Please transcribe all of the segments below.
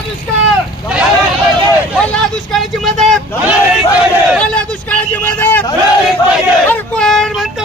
दुष्काळ. दुष्काळाची मदत दुष्काळाची मदत म्हणता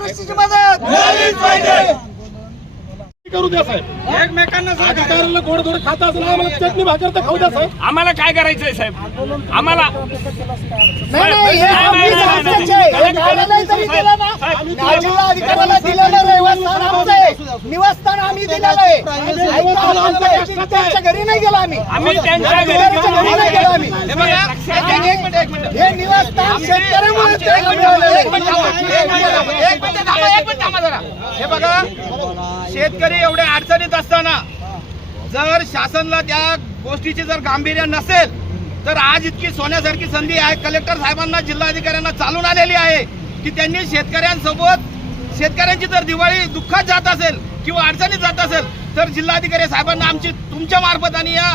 अतिवृष्टीची मदत. करू द्या साहेब. एकमेकांना अधिकाऱ्यांना गोड गोड खाता असं आम्हाला चटणी भाकर तर खाऊ द्या साहेब. आम्हाला काय करायचंय साहेब? आम्हाला नाही नाही हे आम्ही संस्थेचे आहे. हे न्यायालयाला जरी दिलं ना. न्यायालयाला अधिकाऱ्याला दिलेलं रहिवास्थान आमचं आहे. निवासस्थान दिलेलं आहे. ऐका, आम्हाला त्यांच्या घरी नाही गेलो आम्ही. आम्ही त्यांच्या घरी अधिकाऱ्याच्या घरी नाही गेलो आम्ही. हे बघा, एक मिनिट, एक मिनिट. हे निवासस्थान शेतकऱ्यामुळे त्यांना मिळालेलं आहे. एक मिनिट थांबा एक मिनिट थांबा जरा. हे बघा शेतकरी एवढ्या अडचणीत असताना जर शासनला त्या गोष्टीची जर गांभीर्य नसेल तर आज इतकी सोन्यासारखी संधी आहे. कलेक्टर साहेबांना जिल्हाधिकाऱ्यांना चालून आलेली आहे की त्यांनी शेतकऱ्यांसोबत शेतकऱ्यांची जर दिवाळी दुःखात जात असेल किंवा अडचणीत जात असेल तर जिल्हाधिकारी साहेबांना आमची तुमच्या मार्फत आणि या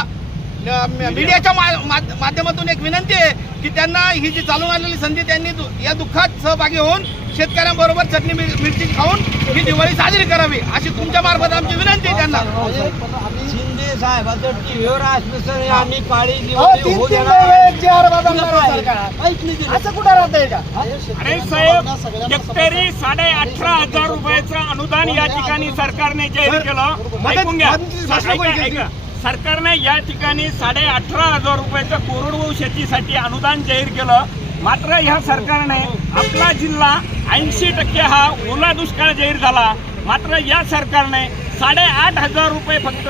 मीडियाच्या माध्यमातून एक विनंती आहे की त्यांना ही जी चालून आलेली संधी त्यांनी या दुःखात सहभागी होऊन शेतकऱ्यांबरोबर चटणी मिर- मिरची खाऊन ही दिवाळी साजरी करावी अशी तुमच्या मार्फत आमची विनंती आहे त्यांना. साहेबाचं टीव्हीवर आम्ही काळी दिवाळी होऊ देणार नाही. असं कुठं राहतंय का? अरे साहेब हेक्टरी साडे अठरा हजार रुपयाचं अनुदान या ठिकाणी सरकारने जाहीर केलं. ऐकून घ्या. ऐका, ऐका. सरकारने या ठिकाणी साडे अठरा हजार रुपयाचं कोरडवाहू शेतीसाठी अनुदान जाहीर केलं. मात्र ह्या सरकारने आपला जिल्हा ऐंशी टक्के हा ओला दुष्काळ जाहीर झाला. मात्र या सरकारने साडेआठ हजार रुपये फक्त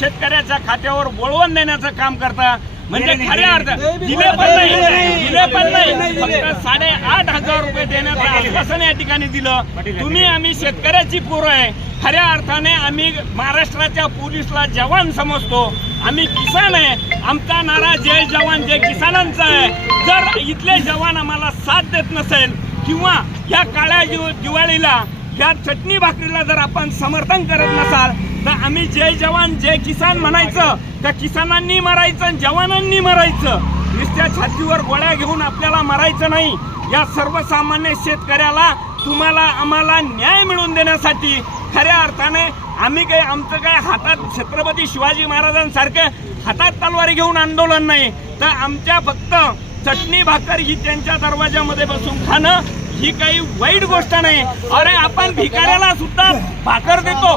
शेतकऱ्याच्या खात्यावर वळवून देण्याचं काम करता. म्हणजे खऱ्या अर्थ दिले पण नाही. दिले पण नाही. फक्त साडेआठ हजार रुपये देण्याचं आश्वासन या ठिकाणी दिलं. तुम्ही आम्ही शेतकऱ्याची पोरं आहे. खऱ्या अर्थाने आम्ही महाराष्ट्राच्या पोलीसला जवान समजतो. आम्ही किसान आहे. आमचा नारा जय जवान जय किसानांचा आहे. जर इथले जवान आम्हाला साथ देत नसेल किंवा या काळ्या दिव- दिवाळीला या चटणी भाकरीला जर आपण समर्थन करत नसाल तर आम्ही जय जवान जय किसान म्हणायचं. का किसानांनी मरायचं जवानांनी मरायचं. नुसत्या छातीवर गोळ्या घेऊन आपल्याला मरायचं नाही. या सर्वसामान्य शेतकऱ्याला तुम्हाला आम्हाला न्याय मिळवून देण्यासाठी खऱ्या अर्थाने आम्ही काही आमचं काय हातात छत्रपती शिवाजी महाराजांसारखे हातात तलवारी घेऊन आंदोलन नाही. तर आमच्या फक्त चटणी भाकर ही त्यांच्या दरवाजामध्ये बसून खाणं ही काही वाईट गोष्ट नाही. अरे आपण भिकाऱ्याला सुद्धा भाकर देतो!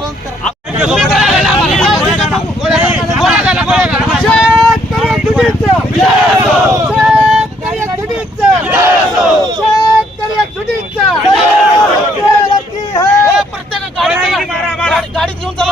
गाडीत घेऊन चला.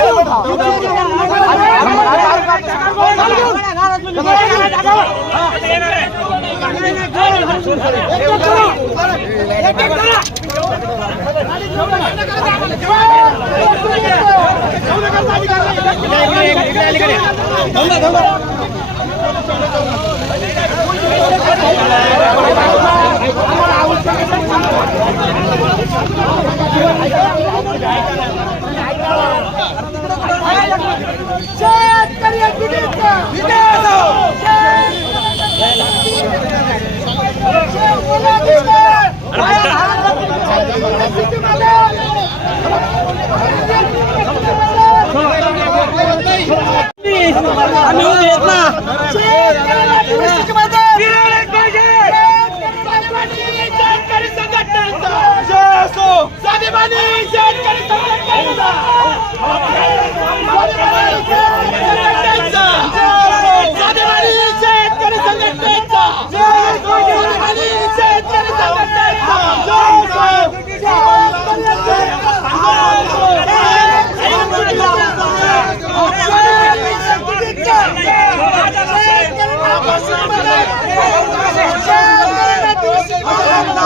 शेतकरी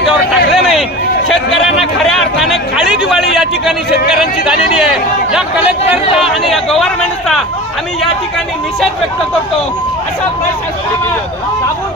अतिवृष्टीचे टाकले नाही. शेतकऱ्यांना खऱ्या अर्थाने काळी दिवाळी या ठिकाणी शेतकऱ्यांची झालेली आहे. या कलेक्टरचा आणि या गव्हर्नमेंटचा आम्ही या ठिकाणी निषेध व्यक्त करतो. अशा प्रशासनाला दाबून